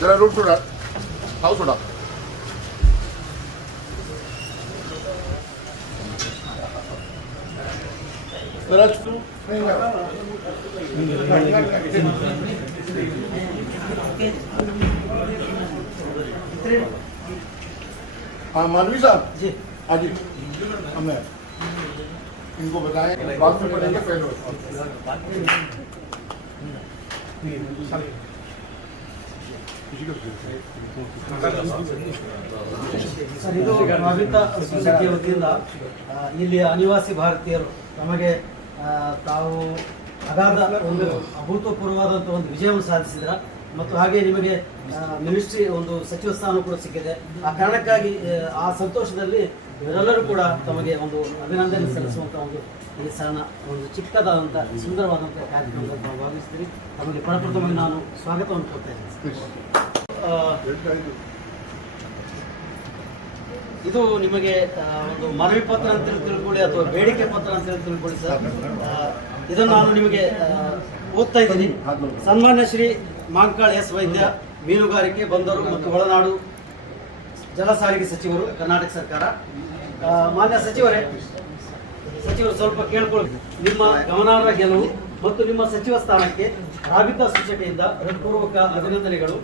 जरा रोड थोड़ा हाउस थोड़ा हाँ मानवी साहब जी हाँ जी हमें इनको बताएं बात में पढ़ेंगे पहले ಸರ್, ಇದು ರಾಬಿತಾ ಸೊಸೈಟಿ ವತಿಯಿಂದ ಇಲ್ಲಿ ಅನಿವಾಸಿ ಭಾರತೀಯರು ನಮಗೆ ತಾವು ಅಗಾಧ ಒಂದು ಅಭೂತಪೂರ್ವವಾದಂಥ ಒಂದು ವಿಜಯವನ್ನು ಸಾಧಿಸಿದ್ರ ಮತ್ತು ಹಾಗೆ ನಿಮಗೆ ಮಿನಿಸ್ಟ್ರಿ ಒಂದು ಸಚಿವ ಸ್ಥಾನ ಕೂಡ ಸಿಕ್ಕಿದೆ. ಆ ಕಾರಣಕ್ಕಾಗಿ ಆ ಸಂತೋಷದಲ್ಲಿ ಇವರೆಲ್ಲರೂ ಕೂಡ ತಮಗೆ ಒಂದು ಅಭಿನಂದನೆ ಸಲ್ಲಿಸುವಂಥ ಒಂದು ಈ ಸಣ್ಣ ಒಂದು ಚಿಕ್ಕದಾದಂಥ ಸುಂದರವಾದಂಥ ಕಾರ್ಯಕ್ರಮದಲ್ಲಿ ನಾವು ಭಾಗವಹಿಸ್ತೀರಿ. ತಮಗೆ ಪ್ರಪ್ರಥಮವಾಗಿ ನಾನು ಸ್ವಾಗತವನ್ನು ಕೊಡ್ತಾ ಇದ್ದೀನಿ. ಇದು ನಿಮಗೆ ಒಂದು ಮನವಿ ಪತ್ರ ಅಂತ ತಿಳ್ಕೊಳ್ಳಿ ಅಥವಾ ಬೇಡಿಕೆ ಪತ್ರ ಅಂತ ತಿಳ್ಕೊಳ್ಳಿ ಸರ್. ಇದನ್ನು ನಾನು ನಿಮಗೆ ಓದ್ತಾ ಇದ್ದೀನಿ. ಸನ್ಮಾನ್ಯ ಶ್ರೀ ಮಾಂಕಾಳ್ ಎಸ್ ವೈದ್ಯ, ಮೀನುಗಾರಿಕೆ, ಬಂದರು ಮತ್ತು ಒಳನಾಡು ಜಲ ಸಾರಿಗೆ ಸಚಿವರು, ಕರ್ನಾಟಕ ಸರ್ಕಾರ. ಮಾನ್ಯ ಸಚಿವರು ಸ್ವಲ್ಪ ಕೇಳ್ಕೊಳ್ಳಿ. ನಿಮ್ಮ ಗಮನಾರ್ಹ ಗೆಲುವು ಮತ್ತು ನಿಮ್ಮ ಸಚಿವ ಸ್ಥಾನಕ್ಕೆ ರಾಬಿತಾ ಸೊಸೈಟಿಯಿಂದ ಹೃತ್ಪೂರ್ವಕ ಅಭಿನಂದನೆಗಳು.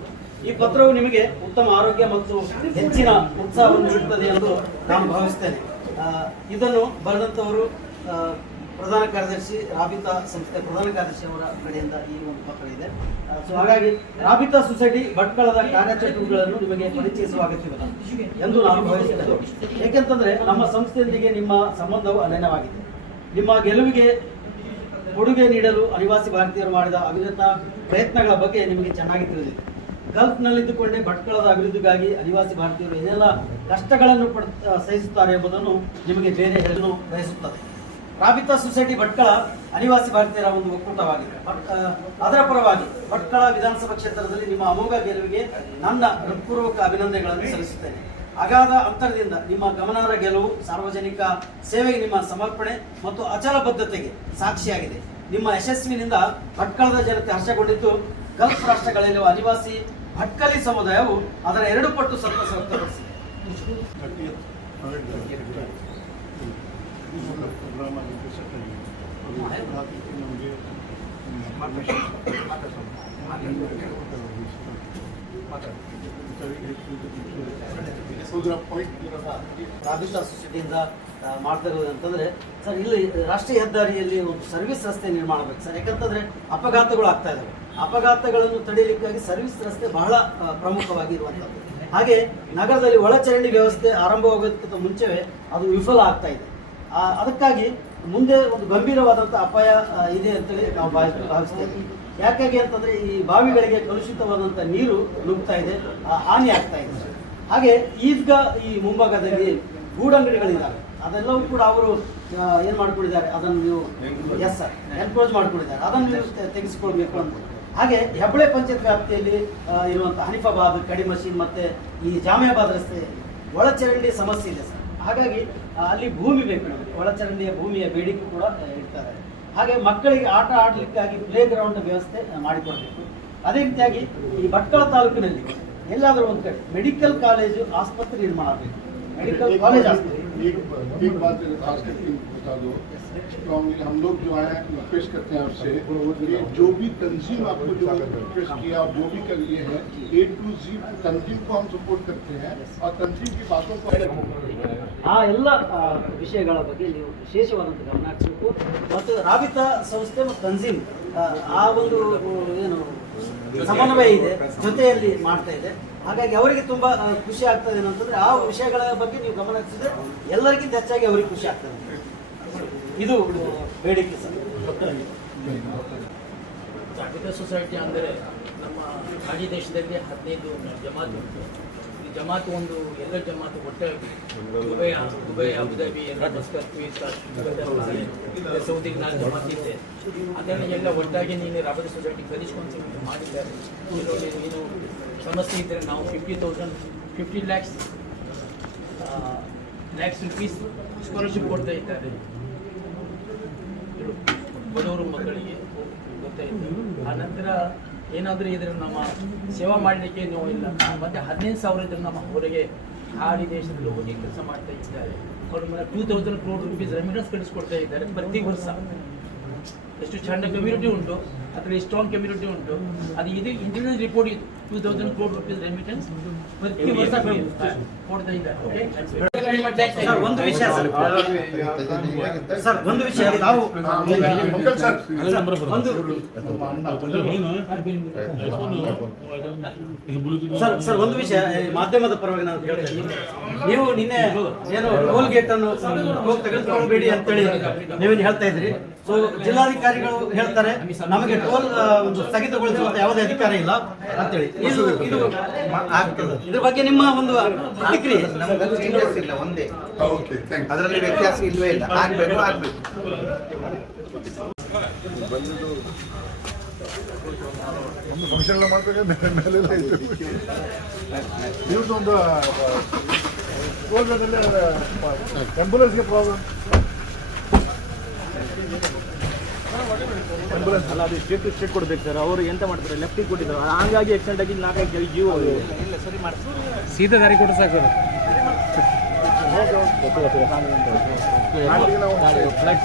ಈ ಪತ್ರವು ನಿಮಗೆ ಉತ್ತಮ ಆರೋಗ್ಯ ಮತ್ತು ಹೆಚ್ಚಿನ ಉತ್ಸಾಹವನ್ನು ನೀಡುತ್ತದೆ ಎಂದು ನಾನು ಭಾವಿಸ್ತೇನೆ. ಇದನ್ನು ಬರೆದಂಥವರು ಪ್ರಧಾನ ಕಾರ್ಯದರ್ಶಿ, ರಾಬಿತಾ ಸಂಸ್ಥೆ ಪ್ರಧಾನ ಕಾರ್ಯದರ್ಶಿ ಅವರ ಕಡೆಯಿಂದ ಈ ಒಂದು ಪತ್ರ ಇದೆ. ಸೊ ಹಾಗಾಗಿ ರಾಬಿತಾ ಸೊಸೈಟಿ ಭಟ್ಕಳದ ಕಾರ್ಯಚಟುವಟಿಕೆಗಳನ್ನು ನಿಮಗೆ ಪರಿಚಯಿಸುವ ಅಗತ್ಯವಿಲ್ಲ ಎಂದು ನಾನು ಭಾವಿಸುತ್ತೇನೆ. ಏಕೆಂತಂದ್ರೆ ನಮ್ಮ ಸಂಸ್ಥೆಯೊಂದಿಗೆ ನಿಮ್ಮ ಸಂಬಂಧವು ಅನನ್ಯವಾಗಿದೆ. ನಿಮ್ಮ ಗೆಲುವಿಗೆ ಕೊಡುಗೆ ನೀಡಲು ಅನಿವಾಸಿ ಭಾರತೀಯರು ಮಾಡಿದ ಅವಿರತ ಪ್ರಯತ್ನಗಳ ಬಗ್ಗೆ ನಿಮಗೆ ಚೆನ್ನಾಗಿ ತಿಳಿದಿದೆ. ಗಲ್ಫ್ನಲ್ಲಿದ್ದುಕೊಂಡೇ ಭಟ್ಕಳದ ಅಭಿವೃದ್ಧಿಗಾಗಿ ಅನಿವಾಸಿ ಭಾರತೀಯರು ಏನೆಲ್ಲ ಕಷ್ಟಗಳನ್ನು ಸಹಿಸುತ್ತಾರೆ ಎಂಬುದನ್ನು ನಿಮಗೆ ಬೇರೆ ಹೇಳಲು ಬಯಸುತ್ತದೆ. ರಾಬಿತಾ ಸೊಸೈಟಿ ಭಟ್ಕಳ ಅನಿವಾಸಿ ಭಾರತೀಯರ ಒಂದು ಒಕ್ಕೂಟವಾಗಿದೆ. ಅದರ ಪರವಾಗಿ ಭಟ್ಕಳ ವಿಧಾನಸಭಾ ಕ್ಷೇತ್ರದಲ್ಲಿ ನಿಮ್ಮ ಅಮೋಘ ಗೆಲುವಿಗೆ ನನ್ನ ಹೃತ್ಪೂರ್ವಕ ಅಭಿನಂದನೆಗಳನ್ನು ಸಲ್ಲಿಸುತ್ತೇನೆ. ಅಗಾಧ ಅಂತರದಿಂದ ನಿಮ್ಮ ಗಮನಾರ್ಹ ಗೆಲುವು ಸಾರ್ವಜನಿಕ ಸೇವೆಗೆ ನಿಮ್ಮ ಸಮರ್ಪಣೆ ಮತ್ತು ಅಚಲ ಬದ್ಧತೆಗೆ ಸಾಕ್ಷಿಯಾಗಿದೆ. ನಿಮ್ಮ ಯಶಸ್ವಿನಿಂದ ಭಟ್ಕಳದ ಜನತೆ ಹರ್ಷಗೊಂಡಿದ್ದು, ಗಲ್ಫ್ ರಾಷ್ಟ್ರಗಳಲ್ಲಿರುವ ಅನಿವಾಸಿ ಭಟ್ಕಲಿ ಸಮುದಾಯವು ಅದರ 2 ಪಟ್ಟು ಸಂತಸ ವ್ಯಕ್ತಪಡಿಸಿದೆ. ರಾಬಿತಾ ಸೊಸೈಟಿಯಿಂದ ಮಾಡ್ತಾ ಇರೋದು ಅಂತಂದ್ರೆ ಸರ್, ಇಲ್ಲಿ ರಾಷ್ಟ್ರೀಯ ಹೆದ್ದಾರಿಯಲ್ಲಿ ಒಂದು ಸರ್ವಿಸ್ ರಸ್ತೆ ನಿರ್ಮಾಣ ಬೇಕು ಸರ್. ಯಾಕಂತಂದ್ರೆ ಅಪಘಾತಗಳು ಆಗ್ತಾ ಇದಾವೆ. ಅಪಘಾತಗಳನ್ನು ತಡೆಯಲಿಕ್ಕಾಗಿ ಸರ್ವಿಸ್ ರಸ್ತೆ ಬಹಳ ಪ್ರಮುಖವಾಗಿ ಇರುವಂಥದ್ದು. ಹಾಗೆ ನಗರದಲ್ಲಿ ಒಳಚರಂಡಿ ವ್ಯವಸ್ಥೆ ಆರಂಭವಾಗೋದಕ್ಕಿಂತ ಮುಂಚೆವೇ ಅದು ವಿಫಲ ಆಗ್ತಾ ಇದೆ. ಅದಕ್ಕಾಗಿ ಮುಂದೆ ಒಂದು ಗಂಭೀರವಾದಂಥ ಅಪಾಯ ಇದೆ ಅಂತೇಳಿ ನಾವು ಭಾವಿಸ್ತೇವೆ. ಯಾಕಾಗಿ ಅಂತಂದ್ರೆ ಈ ಬಾವಿಗಳಿಗೆ ಕಲುಷಿತವಾದಂಥ ನೀರು ನುಗ್ತಾ ಇದೆ, ಹಾನಿ ಆಗ್ತಾ ಇದೆ. ಹಾಗೆ ಈಗ ಈ ಮುಂಭಾಗದಲ್ಲಿ ಗೂಡಂಗಡಿಗಳಿದ್ದಾವೆ, ಅದೆಲ್ಲವೂ ಕೂಡ ಅವರು ಏನ್ ಮಾಡ್ಕೊಂಡಿದ್ದಾರೆ, ಅದನ್ನು ನೀವು ಎನ್ಕ್ರೋಚ್ ಮಾಡ್ಕೊಂಡಿದ್ದಾರೆ, ಅದನ್ನು ನೀವು ತೆಗೆಸಿಕೊಳ್ಬೇಕು ಅಂತ. ಹಾಗೆ ಹೆಬ್ಬಳೆ ಪಂಚಾಯತ್ ವ್ಯಾಪ್ತಿಯಲ್ಲಿ ಇರುವಂತಹ ಹನಿಫಾಬಾದ್, ಕಡಿಮಶೀನ್ ಮತ್ತೆ ಈ ಜಾಮಿಯಾಬಾದ್ ರಸ್ತೆ ಒಳಚರಂಡಿ ಸಮಸ್ಯೆ ಇದೆ ಸರ್. ಹಾಗಾಗಿ ಅಲ್ಲಿ ಭೂಮಿ ಬೇಕು ನಮಗೆ, ಒಳಚರಂಡಿಯ ಭೂಮಿಯ ಬೇಡಿಕೆ ಕೂಡ ಇಡ್ತಾರೆ. ಹಾಗೆ ಮಕ್ಕಳಿಗೆ ಆಟ ಆಡಲಿಕ್ಕಾಗಿ ಪ್ಲೇ ಗ್ರೌಂಡ್ ವ್ಯವಸ್ಥೆ ಮಾಡಿಕೊಡ್ಬೇಕು. ಅದೇ ರೀತಿಯಾಗಿ ಈ ಭಟ್ಕಳ ತಾಲೂಕಿನಲ್ಲಿ ಎಲ್ಲಾದರೂ ಒಂದು ಕಡೆ ಮೆಡಿಕಲ್ ಕಾಲೇಜು ಆಸ್ಪತ್ರೆ ನಿರ್ಮಾಣ ಆಗಬೇಕು. मेडिकल कॉलेज एक बात खास करके बता दो, हम लोग जो आए रिक्वेस्ट करते हैं आपसे कि जो भी तंजीम आपको जो रिक्वेस्ट किया और जो भी कर लिए हैं A to Z तंजीम को हम सपोर्ट करते हैं और तंजीम की बातों को ಆ ಎಲ್ಲ ವಿಷಯಗಳ ಬಗ್ಗೆ ನೀವು ವಿಶೇಷವಾದಂಥ ಗಮನ ಹರಿಸಬೇಕು. ಮತ್ತು ರಾಬಿತಾ ಸಂಸ್ಥೆ ಮತ್ತು ತನ್ಜೀಮ್ ಆ ಒಂದು ಏನು ಸಮನ್ವಯ ಇದೆ, ಜೊತೆಯಲ್ಲಿ ಮಾಡ್ತಾ ಇದೆ. ಹಾಗಾಗಿ ಅವರಿಗೆ ತುಂಬಾ ಖುಷಿ ಆಗ್ತದೆ ಏನಂತಂದ್ರೆ ಆ ವಿಷಯಗಳ ಬಗ್ಗೆ ನೀವು ಗಮನ ಹರಿಸಿದ್ರೆ ಎಲ್ಲರಿಗಿಂತ ಹೆಚ್ಚಾಗಿ ಅವರಿಗೆ ಖುಷಿ ಆಗ್ತದೆ. ಇದು ಬೇಡಿಕೆ ಸರ್. ರಬಿತಾ ಸೊಸೈಟಿ ಅಂದರೆ ನಮ್ಮ ಇಡೀ ದೇಶದಲ್ಲಿ 15 ಜಮಾತು ಉಂಟು. ಈ ಜಮಾತು ಒಂದು ಎಲ್ಲ ಜಮಾತು ಒಟ್ಟಾಗಿ ದುಬೈ ಅಬುದಾಬಿ ಮಸ್ಕತ್ ಸೌದಿಗೆ ನಾನು ಜಮಾತ್ ಇದ್ದೆ. ಅದನ್ನು ಎಲ್ಲ ಒಟ್ಟಾಗಿ ನೀನು ರಬಿತಾ ಸೊಸೈಟಿ ಕಲಿಸ್ಕೊಂಡು ಮಾಡಿದ್ದಾರೆ. ಇದರಲ್ಲಿ ಏನು ಸಮಸ್ಯೆ ಇದ್ದರೆ ನಾವು 50 ಲ್ಯಾಕ್ಸ್ ರುಪೀಸ್ ಸ್ಕಾಲರ್ಶಿಪ್ ಕೊಡ್ತಾ ಇದ್ದಾರೆ ಬಡವರು ಮಕ್ಕಳಿಗೆ ಗೊತ್ತಾಯಿತು. ಆ ನಂತರ ಏನಾದರೂ ಇದ್ರೆ ನಮ್ಮ ಸೇವಾ ಮಾಡಲಿಕ್ಕೆ ನೋವು ಇಲ್ಲ. ಮತ್ತು 15,000 ಇದ್ರೆ ನಮ್ಮ ಹೊರಗೆ ಹಾಡಿ ದೇಶದಲ್ಲಿ ಹೋಗಿ ಕೆಲಸ ಮಾಡ್ತಾ ಇದ್ದಾರೆ. ಅವರು 2,000 crore rupees ರೆಮಿಟೆನ್ಸ್ ಕಳಿಸ್ಕೊಡ್ತಾ ಇದ್ದಾರೆ ಪ್ರತಿ ವರ್ಷ. ಎಷ್ಟು ಚಂದ ಕಮ್ಯುನಿಟಿ ಉಂಟು, ಅದರಲ್ಲಿ ಸ್ಟ್ರಾಂಗ್ ಕಮ್ಯುನಿಟಿ ಉಂಟು. ಅದು ಇದು ಇಂಟರ್ನಲ್ ರಿಪೋರ್ಟ್ ಇದು 2,000 crore rupees ರೆಮಿಟೆನ್ಸ್ ಪ್ರತಿ ವರ್ಷ ಕೊಡ್ತಾ ಇದ್ದಾರೆ. ಒಂದು ವಿಷಯ ಸರ್, ಒಂದು ವಿಷಯ ನಾವು ಸರ್ ಒಂದು ವಿಷಯ ಮಾಧ್ಯಮದ ಪರವಾಗಿ ನಾವು ಹೇಳ್ತೇವೆ. ನೀವು ನಿನ್ನೆ ಏನು ಟೋಲ್ ಗೇಟ್ ಅನ್ನು ತೆಗೆದುಕೊಳ್ಳಬೇಡಿ ಅಂತೇಳಿ ನೀವೇನು ಹೇಳ್ತಾ ಇದ್ರಿ. ಸೊ ಜಿಲ್ಲಾಧಿಕಾರಿಗಳು ಹೇಳ್ತಾರೆ ನಮಗೆ ಟೋಲ್ ಒಂದು ಸ್ಥಗಿತಗೊಳಿಸುವಂತ ಯಾವುದೇ ಅಧಿಕಾರ ಇಲ್ಲ ಅಂತೇಳಿ. ಇದು ಆಗ್ತದೆ. ಇದ್ರ ಬಗ್ಗೆ ನಿಮ್ಮ ಒಂದು ಪ್ರತಿಕ್ರಿಯೆ? ಇಲ್ಲ, ಒಂದೇ, ಅದರಲ್ಲಿ ವ್ಯತ್ಯಾಸ ಇಲ್ವೇ ಇಲ್ಲ. ಆಗ್ಬೇಕು ಒಂದು ಫಂಕ್ಷನ್ ಎಲ್ಲ ಮಾಡ್ಬೇಕಾದ್ರೆ ಮೇಲೆಲ್ಲ ಇತ್ತು. ಇವ್ರದ್ದೊಂದು ಟೋಲ್ಗೇಟಲ್ಲಿ ಆಂಬುಲೆನ್ಸ್ಗೆ ಪ್ರಾಬ್ಲಮ್. ಆಂಬುಲೆನ್ಸ್ ಅಲ್ಲ, ಅದು ಸ್ಟ್ರೇಟ್ ಕೊಡ್ಬೇಕು ಸರ್. ಅವರು ಎಂತ ಮಾಡ್ತಾರೆ, ಲೆಫ್ಟಿಗೆ ಕೊಟ್ಟಿದ್ದಾರೆ, ಹಂಗಾಗಿ ಆಕ್ಸಿಡೆಂಟ್ ಆಗಿ 4-5 ಜೀವ ಸರಿ ಮಾಡಿ ಸೀದಾ ದಾರಿ ಕೊಟ್ಟು ಸಾಕು ಸರ್. ಫ್ಲೈಟ್